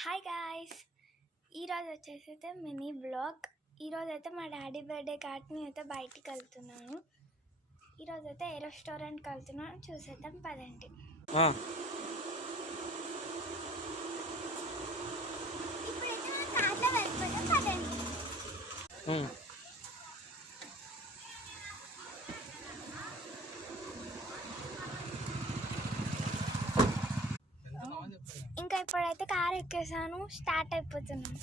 Hi guys, ఈరోజు వచ్చేసి mini blog. ఈరోజు అయితే మా డాడీ బర్త్డే కార్డ్ని అయితే బయటికి వెళ్తున్నాను. ఈరోజు అయితే ఏ రెస్టారెంట్కి వెళ్తున్నాను చూసేద్దాం పదండి. ఇప్పుడైతే మనం కార్లో వెళ్ళిపోతాం పదండి. ఇంకా ఇప్పుడైతే కార్ ఎక్కేసాను, స్టార్ట్ అయిపోతున్నాను.